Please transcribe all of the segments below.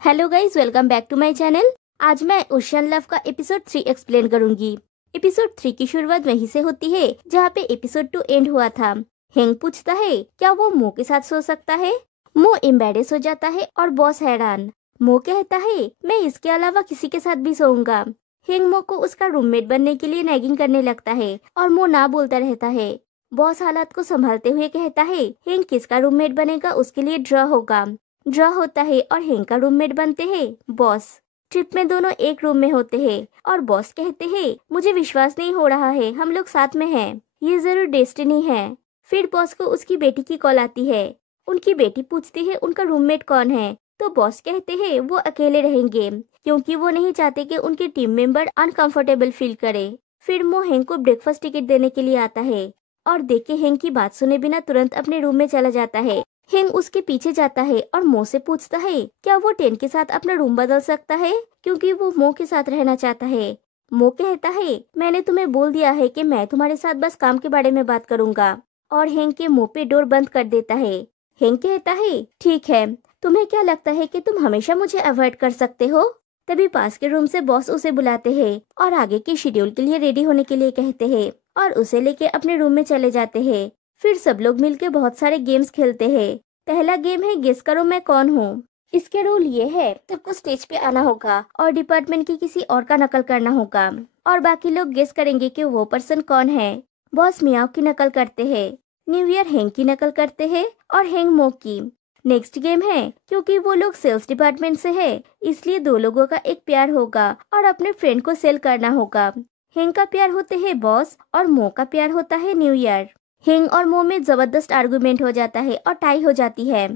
Hello guys, welcome back to my channel. आज मैं ocean love का एपिसोड 3 एक्सप्लेन करूंगी। एपिसोड 3 की शुरुआत वहीं से होती है जहाँ पे एपिसोड 2 एंड हुआ था। हेंग पूछता है क्या वो मो के साथ सो सकता है। मो एम्बेरेस हो जाता है और बॉस हैरान। मो कहता है मैं इसके अलावा किसी के साथ भी सोऊंगा। हेंग मो को उसका रूममेट बनने के लिए नैगिंग करने लगता है और मो ना बोलता रहता है। बॉस हालात को संभालते हुए कहता है हेंग किसका रूममेट बनेगा उसके लिए ड्रॉ होगा। ड्रॉ होता है और हेंग का रूममेट बनते हैं बॉस। ट्रिप में दोनों एक रूम में होते हैं और बॉस कहते हैं मुझे विश्वास नहीं हो रहा है हम लोग साथ में हैं, ये जरूर डेस्टिनी है। फिर बॉस को उसकी बेटी की कॉल आती है। उनकी बेटी पूछती है उनका रूममेट कौन है, तो बॉस कहते हैं वो अकेले रहेंगे क्योंकि वो नहीं चाहते कि उनके टीम मेंबर अनकंफर्टेबल फील करे। फिर वो हेंग को ब्रेकफास्ट टिकट देने के लिए आता है और देख के हेंग की बात सुने बिना तुरंत अपने रूम में चला जाता है। हेंग उसके पीछे जाता है और मो से पूछता है क्या वो टेन के साथ अपना रूम बदल सकता है क्योंकि वो मो के साथ रहना चाहता है। मो कहता है मैंने तुम्हें बोल दिया है कि मैं तुम्हारे साथ बस काम के बारे में बात करूंगा, और हेंग के मुंह पे डोर बंद कर देता है। हेंग कहता है ठीक है, तुम्हें क्या लगता है कि तुम हमेशा मुझे अवॉइड कर सकते हो। तभी पास के रूम से बॉस उसे बुलाते हैं और आगे के शेड्यूल के लिए रेडी होने के लिए कहते हैं और उसे लेके अपने रूम में चले जाते हैं। फिर सब लोग मिलके बहुत सारे गेम्स खेलते हैं। पहला गेम है गेस करो मैं कौन हूँ। इसके रूल ये है सबको स्टेज पे आना होगा और डिपार्टमेंट की किसी और का नकल करना होगा और बाकी लोग गेस करेंगे कि वो पर्सन कौन है। बॉस मियाओ की नकल करते हैं, न्यू ईयर हेंग की नकल करते हैं और हेंग मो की। नेक्स्ट गेम है क्योंकि वो लोग सेल्स डिपार्टमेंट से है इसलिए दो लोगों का एक प्यार होगा और अपने फ्रेंड को सेल करना होगा। हेंग का प्यार होते हैं बॉस और मो का प्यार होता है न्यू ईयर। हेंग और मो में जबरदस्त आर्गुमेंट हो जाता है और टाई हो जाती है।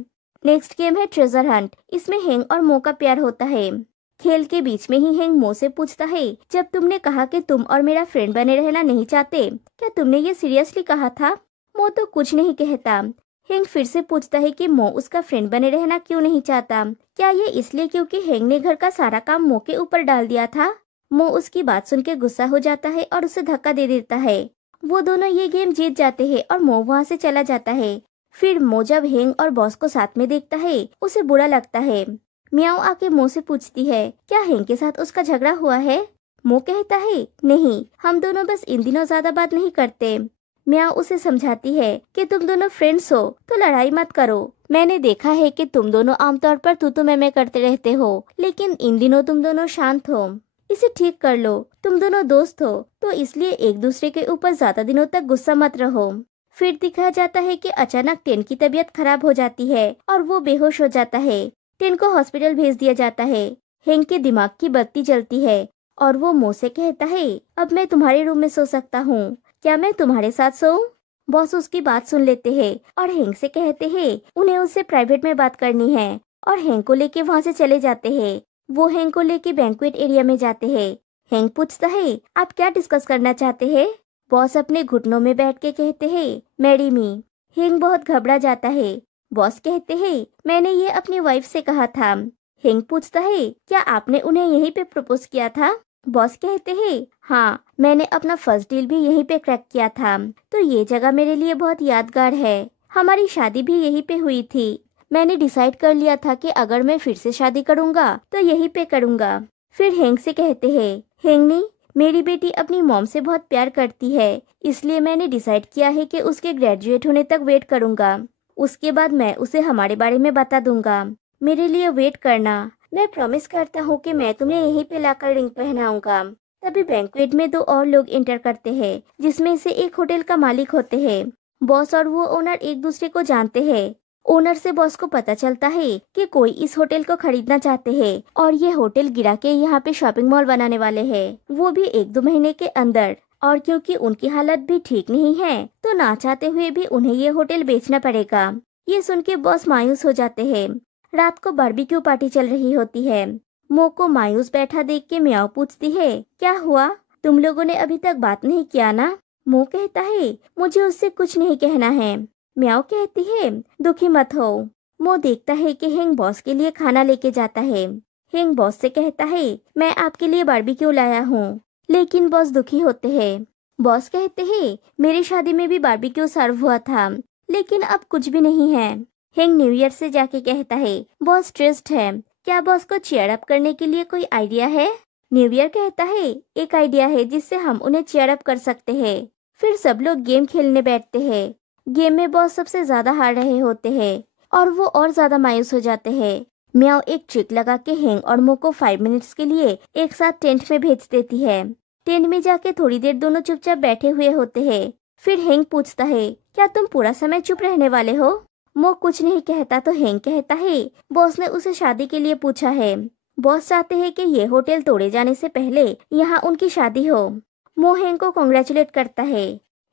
नेक्स्ट गेम है ट्रेजर हंट। इसमें हेंग और मो का प्यार होता है। खेल के बीच में ही हेंग मो से पूछता है जब तुमने कहा कि तुम और मेरा फ्रेंड बने रहना नहीं चाहते, क्या तुमने ये सीरियसली कहा था। मो तो कुछ नहीं कहता। हेंग फिर से पूछता है कि मो उसका फ्रेंड बने रहना क्यों नहीं चाहता। क्या ये इसलिए क्योंकि हेंग ने घर का सारा काम मो के ऊपर डाल दिया था। मो उसकी बात सुन के गुस्सा हो जाता है और उसे धक्का दे देता है। वो दोनों ये गेम जीत जाते हैं और मो वहाँ से चला जाता है। फिर मो जब हेंग और बॉस को साथ में देखता है उसे बुरा लगता है। मियाओ आके मो से पूछती है क्या हेंग के साथ उसका झगड़ा हुआ है। मो कहता है नहीं, हम दोनों बस इन दिनों ज्यादा बात नहीं करते। मियाओ उसे समझाती है कि तुम दोनों फ्रेंड्स हो तो लड़ाई मत करो। मैंने देखा है कि तुम दोनों आमतौर पर तू मैं करते रहते हो, लेकिन इन दिनों तुम दोनों शांत हो। इसे ठीक कर लो, तुम दोनों दोस्त हो तो इसलिए एक दूसरे के ऊपर ज्यादा दिनों तक गुस्सा मत रहो। फिर दिखाया जाता है कि अचानक टेन की तबीयत खराब हो जाती है और वो बेहोश हो जाता है। टेन को हॉस्पिटल भेज दिया जाता है। हेंग के दिमाग की बत्ती जलती है और वो मो से कहता है अब मैं तुम्हारे रूम में सो सकता हूँ, क्या मैं तुम्हारे साथ सोऊं। बॉस उसकी बात सुन लेते हैं और हेंग से कहते हैं उन्हें उससे प्राइवेट में बात करनी है और हेंग को लेके वहाँ से चले जाते हैं। वो हेंग को लेके बैंक्वेट एरिया में जाते हैं। हेंग पूछता है आप क्या डिस्कस करना चाहते हैं। बॉस अपने घुटनों में बैठ के कहते हैं मैरी मी। हेंग बहुत घबरा जाता है। बॉस कहते हैं मैंने ये अपनी वाइफ से कहा था। हेंग पूछता है क्या आपने उन्हें यहीं पे प्रपोज किया था। बॉस कहते हैं हाँ, मैंने अपना फर्स्ट डील भी यहीं पे क्रैक किया था, तो ये जगह मेरे लिए बहुत यादगार है। हमारी शादी भी यहीं पे हुई थी। मैंने डिसाइड कर लिया था कि अगर मैं फिर से शादी करूंगा तो यहीं पे करूंगा। फिर हेंग से कहते हैं हेंगनी, मेरी बेटी अपनी मॉम से बहुत प्यार करती है इसलिए मैंने डिसाइड किया है कि उसके ग्रेजुएट होने तक वेट करूंगा। उसके बाद मैं उसे हमारे बारे में बता दूंगा। मेरे लिए वेट करना, मैं प्रॉमिस करता हूँ कि मैं तुम्हें यहीं पे लाकर रिंग पहनाऊंगा। तभी बैंक्वेट में दो और लोग एंटर करते हैं जिसमें से एक होटल का मालिक होते हैं। बॉस और वो ओनर एक दूसरे को जानते हैं। ओनर से बॉस को पता चलता है कि कोई इस होटल को खरीदना चाहते हैं और ये होटल गिरा के यहाँ पे शॉपिंग मॉल बनाने वाले हैं, वो भी 1-2 महीने के अंदर। और क्योंकि उनकी हालत भी ठीक नहीं है तो ना चाहते हुए भी उन्हें ये होटल बेचना पड़ेगा। ये सुन के बॉस मायूस हो जाते हैं। रात को बारबेक्यू पार्टी चल रही होती है। मो को मायूस बैठा देख के मियाओ पूछती है क्या हुआ, तुम लोगों ने अभी तक बात नहीं किया ना। मो कहता है मुझे उससे कुछ नहीं कहना है। मियाओ कहती है दुखी मत हो। मो देखता है कि हेंग बॉस के लिए खाना लेके जाता है। हेंग बॉस से कहता है मैं आपके लिए बारबेक्यू लाया हूँ, लेकिन बॉस दुखी होते हैं। बॉस कहते हैं मेरी शादी में भी बारबेक्यू सर्व हुआ था लेकिन अब कुछ भी नहीं है। हेंग न्यू ईयर से जाके कहता है बॉस स्ट्रेस्ड है क्या बॉस को चीयर अप करने के लिए कोई आइडिया है? न्यू ईयर कहता है एक आइडिया है जिससे हम उन्हें चीयर अप कर सकते हैं। फिर सब लोग गेम खेलने बैठते हैं। गेम में बॉस सबसे ज्यादा हार रहे होते हैं और वो और ज्यादा मायूस हो जाते हैं। म्याओ एक ट्रिक लगा के हेंग और मो को 5 मिनट्स के लिए एक साथ टेंट में भेज देती है। टेंट में जाके थोड़ी देर दोनों चुपचाप बैठे हुए होते हैं। फिर हेंग पूछता है क्या तुम पूरा समय चुप रहने वाले हो? मो कुछ नहीं कहता तो हेंग कहता है बॉस ने उसे शादी के लिए पूछा है। बॉस चाहते हैं कि ये होटल तोड़े जाने से पहले यहाँ उनकी शादी हो। मो हेंग को कांग्रेचुलेट करता है।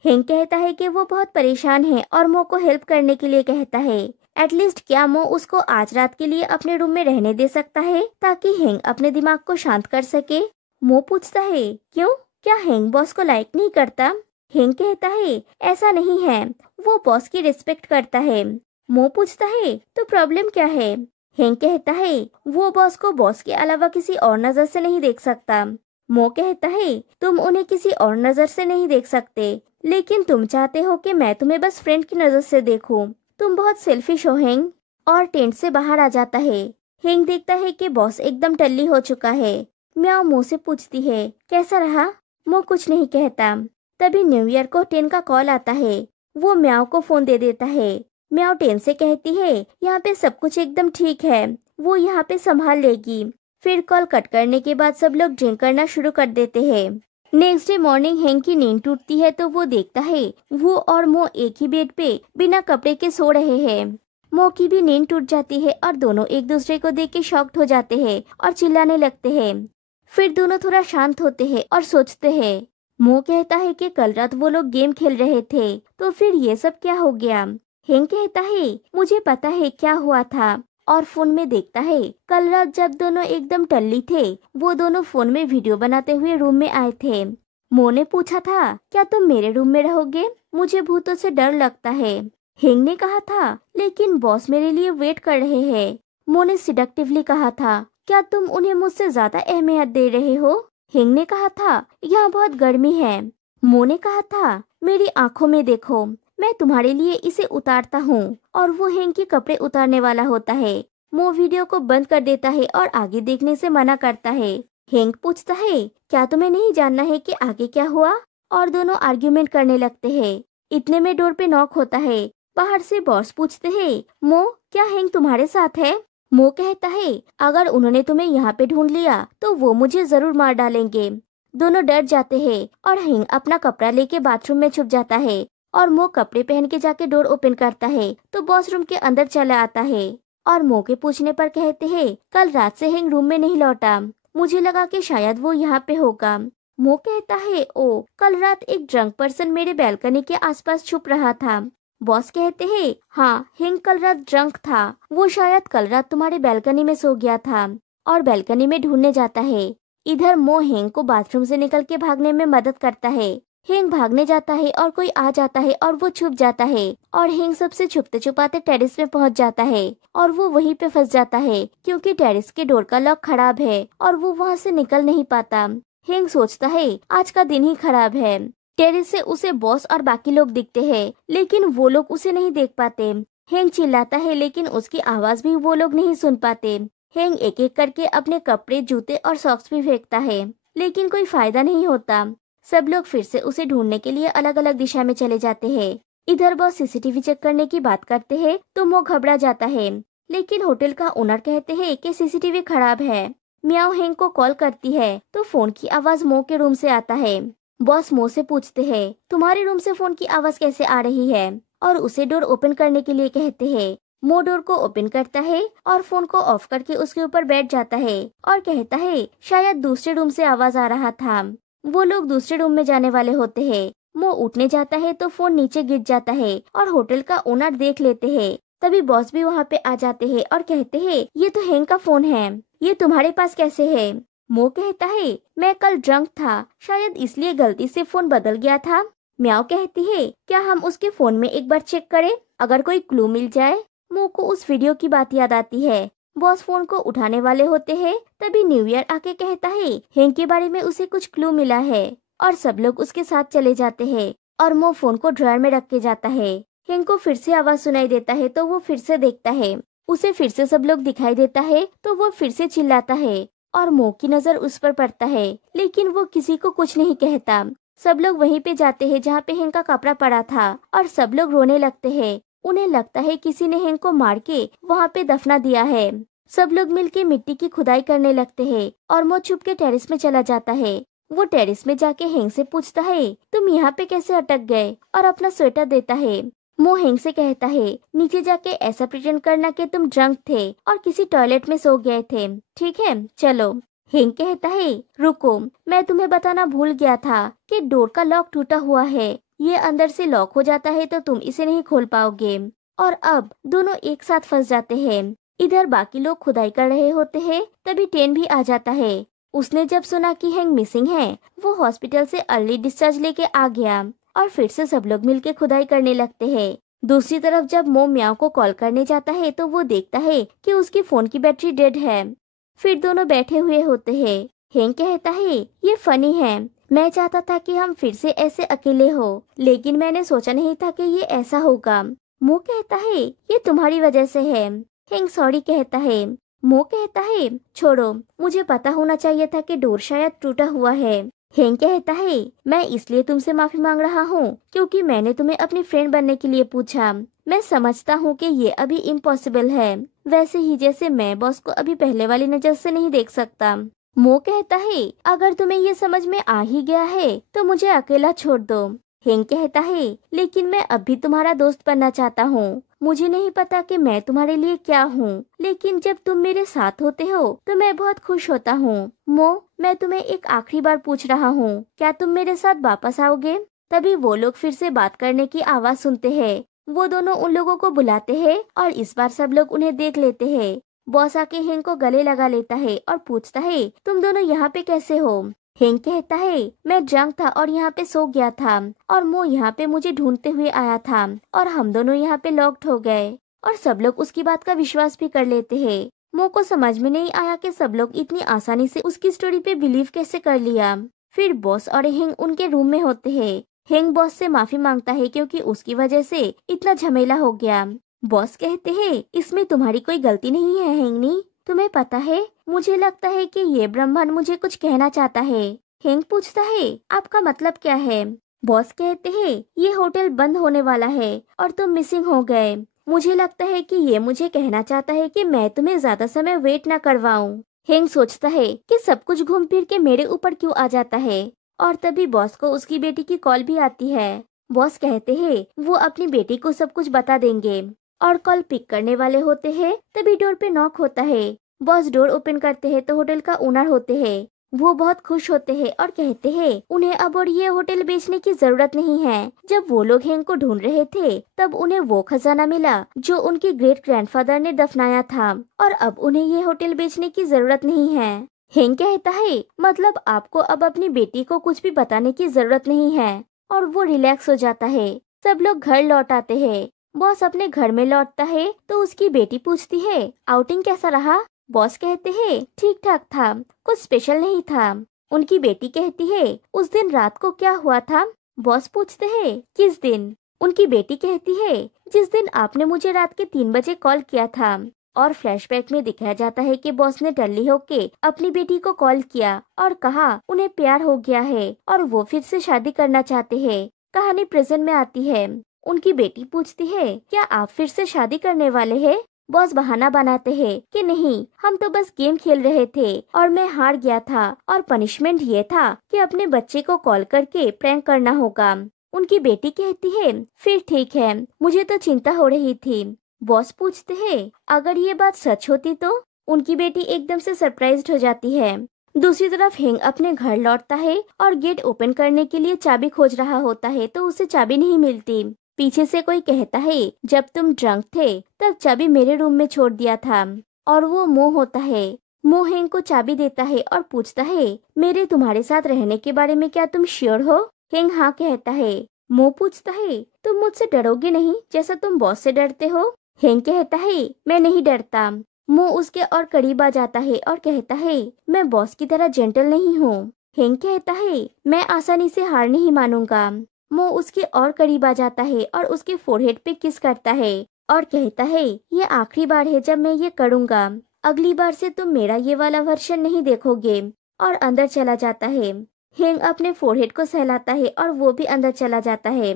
हेंग कहता है कि वो बहुत परेशान है और मो को हेल्प करने के लिए कहता है। एटलीस्ट क्या मो उसको आज रात के लिए अपने रूम में रहने दे सकता है ताकि हेंग अपने दिमाग को शांत कर सके। मो पूछता है क्यों, क्या हेंग बॉस को लाइक नहीं करता? हेंग कहता है ऐसा नहीं है, वो बॉस की रिस्पेक्ट करता है। मो पूछता है तो प्रॉब्लम क्या है? हेंग कहता है वो बॉस को बॉस के अलावा किसी और नजर से नहीं देख सकता। मो कहता है तुम उन्हें किसी और नजर से नहीं देख सकते, लेकिन तुम चाहते हो कि मैं तुम्हें बस फ्रेंड की नजर से देखूं। तुम बहुत सेल्फिश हो हेंग। और टेंट से बाहर आ जाता है। हेंग देखता है कि बॉस एकदम टल्ली हो चुका है। म्याओ मो से पूछती है कैसा रहा? मो कुछ नहीं कहता। तभी न्यू ईयर को टेन का कॉल आता है। वो म्याओ को फोन दे देता है। म्याओ टेन से कहती है यहाँ पे सब कुछ एकदम ठीक है, वो यहाँ पे संभाल लेगी। फिर कॉल कट करने के बाद सब लोग ड्रिंक करना शुरू कर देते हैं। नेक्स्ट डे मॉर्निंग हेंग की नींद टूटती है तो वो देखता है वो और मो एक ही बेड पे बिना कपड़े के सो रहे हैं। मो की भी नींद टूट जाती है और दोनों एक दूसरे को देख के शॉक्ड हो जाते हैं और चिल्लाने लगते हैं। फिर दोनों थोड़ा शांत होते हैं और सोचते हैं। मो कहता है कि कल रात वो लोग गेम खेल रहे थे तो फिर ये सब क्या हो गया? हेंग कहता है मुझे पता है क्या हुआ था, और फोन में देखता है कल रात जब दोनों एकदम टल्ली थे वो दोनों फोन में वीडियो बनाते हुए रूम में आए थे। मो ने पूछा था क्या तुम मेरे रूम में रहोगे, मुझे भूतों से डर लगता है। हेंग ने कहा था लेकिन बॉस मेरे लिए वेट कर रहे हैं। मो ने सिडक्टिवली कहा था क्या तुम उन्हें मुझसे ज्यादा अहमियत दे रहे हो? हेंग ने कहा था यहाँ बहुत गर्मी है। मो ने कहा था मेरी आंखों में देखो, मैं तुम्हारे लिए इसे उतारता हूँ। और वो हेंग के कपड़े उतारने वाला होता है। मो वीडियो को बंद कर देता है और आगे देखने से मना करता है। हेंग पूछता है क्या तुम्हें नहीं जानना है कि आगे क्या हुआ? और दोनों आर्ग्यूमेंट करने लगते हैं। इतने में डोर पे नॉक होता है। बाहर से बॉस पूछते हैं मो क्या हेंग तुम्हारे साथ है? मो कहता है अगर उन्होंने तुम्हें यहाँ पे ढूंढ लिया तो वो मुझे जरूर मार डालेंगे। दोनों डर जाते हैं और हेंग अपना कपड़ा लेके बाथरूम में छुप जाता है और मो कपड़े पहन के जाके डोर ओपन करता है तो बॉस रूम के अंदर चला आता है। और मो के पूछने पर कहते हैं कल रात से हेंग रूम में नहीं लौटा, मुझे लगा कि शायद वो यहाँ पे होगा। मो कहता है ओ कल रात एक ड्रंक पर्सन मेरे बैल्कनी के आसपास छुप रहा था। बॉस कहते हैं हाँ हेंग कल रात ड्रंक था, वो शायद कल रात तुम्हारे बैल्कनी में सो गया था और बैल्कनी में ढूंढने जाता है। इधर मो हेंग को बाथरूम से निकल के भागने में मदद करता है। हेंग भागने जाता है और कोई आ जाता है और वो छुप जाता है और हेंग सबसे छुपते छुपाते टेरेस में पहुंच जाता है और वो वहीं पे फंस जाता है क्योंकि टेरेस के डोर का लॉक खराब है और वो वहां से निकल नहीं पाता। हेंग सोचता है आज का दिन ही खराब है। टेरेस से उसे बॉस और बाकी लोग दिखते हैं लेकिन वो लोग उसे नहीं देख पाते। हेंग चिल्लाता है लेकिन उसकी आवाज भी वो लोग नहीं सुन पाते। हेंग एक एक करके अपने कपड़े, जूते और सॉक्स भी फेंकता है लेकिन कोई फायदा नहीं होता। सब लोग फिर से उसे ढूंढने के लिए अलग अलग दिशा में चले जाते हैं। इधर बॉस सीसीटीवी चेक करने की बात करते हैं तो मो घबरा जाता है लेकिन होटल का ओनर कहते हैं कि सीसीटीवी खराब है। म्याओ हेंग को कॉल करती है तो फोन की आवाज मो के रूम से आता है। बॉस मो से पूछते हैं तुम्हारे रूम से फोन की आवाज कैसे आ रही है और उसे डोर ओपन करने के लिए कहते हैं। मो डोर को ओपन करता है और फोन को ऑफ करके उसके ऊपर बैठ जाता है और कहता है शायद दूसरे रूम से आवाज आ रहा था। वो लोग दूसरे रूम में जाने वाले होते हैं। मो उठने जाता है तो फोन नीचे गिर जाता है और होटल का ओनर देख लेते हैं। तभी बॉस भी वहाँ पे आ जाते हैं और कहते हैं ये तो हेंग का फोन है, ये तुम्हारे पास कैसे है? मो कहता है मैं कल ड्रंक था, शायद इसलिए गलती से फोन बदल गया था। म्याओ कहती है क्या हम उसके फोन में एक बार चेक करें, अगर कोई क्लू मिल जाए। मो को उस वीडियो की बात याद आती है। बॉस फोन को उठाने वाले होते हैं तभी न्यू ईयर आके कहता है हेंग के बारे में उसे कुछ क्लू मिला है और सब लोग उसके साथ चले जाते हैं और मो फोन को ड्रॉयर में रख के जाता है। हेंग को फिर से आवाज सुनाई देता है तो वो फिर से देखता है। उसे फिर से सब लोग दिखाई देता है तो वो फिर से चिल्लाता है और मो की नजर उस पर पड़ता है, लेकिन वो किसी को कुछ नहीं कहता। सब लोग वहीं पे जाते हैं जहाँ पे हेंग का कपड़ा पड़ा था और सब लोग रोने लगते हैं। उन्हें लगता है किसी ने हेंग को मार के वहाँ पे दफना दिया है। सब लोग मिलके मिट्टी की खुदाई करने लगते हैं और मो छुप के टेरेस में चला जाता है। वो टेरेस में जाके हेंग से पूछता है, तुम यहाँ पे कैसे अटक गए, और अपना स्वेटर देता है। मो हेंग से कहता है, नीचे जाके ऐसा प्रिटेंड करना कि तुम ड्रंक थे और किसी टॉयलेट में सो गए थे, ठीक है चलो। हेंग कहता है, रुको, मैं तुम्हें बताना भूल गया था कि डोर का लॉक टूटा हुआ है। ये अंदर से लॉक हो जाता है तो तुम इसे नहीं खोल पाओगे। और अब दोनों एक साथ फंस जाते हैं। इधर बाकी लोग खुदाई कर रहे होते हैं, तभी टेन भी आ जाता है। उसने जब सुना कि हेंग मिसिंग है, वो हॉस्पिटल से अर्ली डिस्चार्ज लेके आ गया और फिर से सब लोग मिलके खुदाई करने लगते हैं। दूसरी तरफ जब मो म्याओ को कॉल करने जाता है तो वो देखता है कि उसकी फोन की बैटरी डेड है। फिर दोनों बैठे हुए होते हैं। हेंग कहता है, ये फनी है, मैं चाहता था कि हम फिर से ऐसे अकेले हो, लेकिन मैंने सोचा नहीं था कि ये ऐसा होगा। मो कहता है, ये तुम्हारी वजह से है। हेंग सॉरी कहता है। मो कहता है, छोड़ो, मुझे पता होना चाहिए था कि डोर शायद टूटा हुआ है। हेंग कहता है, मैं इसलिए तुमसे माफी मांग रहा हूँ क्योंकि मैंने तुम्हें अपनी फ्रेंड बनने के लिए पूछा। मैं समझता हूँ कि ये अभी इम्पॉसिबल है, वैसे ही जैसे मैं बॉस को अभी पहले वाली नजर से नहीं देख सकता। मो कहता है, अगर तुम्हें ये समझ में आ ही गया है तो मुझे अकेला छोड़ दो। हेंग कहता है, लेकिन मैं अब भी तुम्हारा दोस्त बनना चाहता हूँ। मुझे नहीं पता कि मैं तुम्हारे लिए क्या हूँ, लेकिन जब तुम मेरे साथ होते हो तो मैं बहुत खुश होता हूँ। मो, मैं तुम्हें एक आखिरी बार पूछ रहा हूँ, क्या तुम मेरे साथ वापस आओगे? तभी वो लोग फिर से बात करने की आवाज सुनते हैं। वो दोनों उन लोगों को बुलाते हैं और इस बार सब लोग उन्हें देख लेते हैं। बॉस आके हेंग को गले लगा लेता है और पूछता है, तुम दोनों यहाँ पे कैसे हो? हेंग कहता है, मैं ड्रंक था और यहाँ पे सो गया था और मो यहाँ पे मुझे ढूंढते हुए आया था और हम दोनों यहाँ पे लॉक्ड हो गए। और सब लोग उसकी बात का विश्वास भी कर लेते हैं। मो को समझ में नहीं आया कि सब लोग इतनी आसानी से उसकी स्टोरी पे बिलीव कैसे कर लिया। फिर बॉस और हेंग उनके रूम में होते हैं। हेंग बॉस से माफी मांगता है क्योंकि उसकी वजह से इतना झमेला हो गया। बॉस कहते हैं, इसमें तुम्हारी कोई गलती नहीं है हेंगनी, तुम्हें पता है, मुझे लगता है कि ये ब्रह्मांड मुझे कुछ कहना चाहता है। हेंग पूछता है, आपका मतलब क्या है? बॉस कहते हैं, ये होटल बंद होने वाला है और तुम मिसिंग हो गए। मुझे लगता है कि ये मुझे कहना चाहता है कि मैं तुम्हें ज्यादा समय वेट न करवाऊं। हेंग सोचता है कि सब कुछ घूम फिर के मेरे ऊपर क्यों आ जाता है। और तभी बॉस को उसकी बेटी की कॉल भी आती है। बॉस कहते हैं वो अपनी बेटी को सब कुछ बता देंगे और कॉल पिक करने वाले होते हैं। तभी डोर पे नॉक होता है। बॉस डोर ओपन करते हैं तो होटल का ओनर होते हैं। वो बहुत खुश होते हैं और कहते हैं उन्हें अब और ये होटल बेचने की जरूरत नहीं है। जब वो लोग हेंग को ढूंढ रहे थे तब उन्हें वो खजाना मिला जो उनके ग्रेट ग्रैंडफादर ने दफनाया था और अब उन्हें ये होटल बेचने की जरूरत नहीं है। हेंग कहता है, मतलब आपको अब अपनी बेटी को कुछ भी बताने की जरूरत नहीं है, और वो रिलैक्स हो जाता है। सब लोग घर लौट आते हैं। बॉस अपने घर में लौटता है तो उसकी बेटी पूछती है, आउटिंग कैसा रहा? बॉस कहते हैं, ठीक ठाक था, कुछ स्पेशल नहीं था। उनकी बेटी कहती है, उस दिन रात को क्या हुआ था? बॉस पूछते हैं, किस दिन? उनकी बेटी कहती है, जिस दिन आपने मुझे रात के 3 बजे कॉल किया था। और फ्लैशबैक में दिखाया जाता है कि बॉस ने डल्ली होके अपनी बेटी को कॉल किया और कहा उन्हें प्यार हो गया है और वो फिर से शादी करना चाहते हैं। कहानी प्रेजेंट में आती है। उनकी बेटी पूछती है, क्या आप फिर से शादी करने वाले हैं? बॉस बहाना बनाते हैं कि नहीं, हम तो बस गेम खेल रहे थे और मैं हार गया था और पनिशमेंट ये था कि अपने बच्चे को कॉल करके प्रैंक करना होगा। उनकी बेटी कहती है, फिर ठीक है, मुझे तो चिंता हो रही थी। बॉस पूछते हैं, अगर ये बात सच होती तो? उनकी बेटी एकदम से सरप्राइज्ड हो जाती है। दूसरी तरफ हेंग अपने घर लौटता है और गेट ओपन करने के लिए चाबी खोज रहा होता है तो उसे चाबी नहीं मिलती। पीछे से कोई कहता है, जब तुम ड्रंक थे तब चाबी मेरे रूम में छोड़ दिया था। और वो मो होता है। मो हेंग को चाबी देता है और पूछता है, मेरे तुम्हारे साथ रहने के बारे में क्या तुम श्योर हो? हेंग हाँ कहता है। मो पूछता है, तुम मुझसे डरोगे नहीं जैसा तुम बॉस से डरते हो? हेंग कहता है, मैं नहीं डरता। मो उसके और करीब आ जाता है और कहता है, मैं बॉस की तरह जेंटल नहीं हूँ। हेंग कहता है, मैं आसानी से हार नहीं मानूंगा। मो उसके और करीब आ जाता है और उसके फोरहेड पे किस करता है। और कहता है ये आखिरी बार है जब मैं ये करूँगा, अगली बार से तुम मेरा ये वाला वर्जन नहीं देखोगे, और अंदर चला जाता है। हेंग अपने फोरहेड को सहलाता है और वो भी अंदर चला जाता है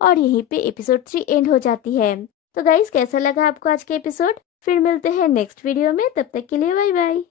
और यहीं पे एपिसोड 3 एंड हो जाती है। तो गाइस कैसा लगा आपको आज के एपिसोड? फिर मिलते हैं नेक्स्ट वीडियो में, तब तक के लिए बाय बाय।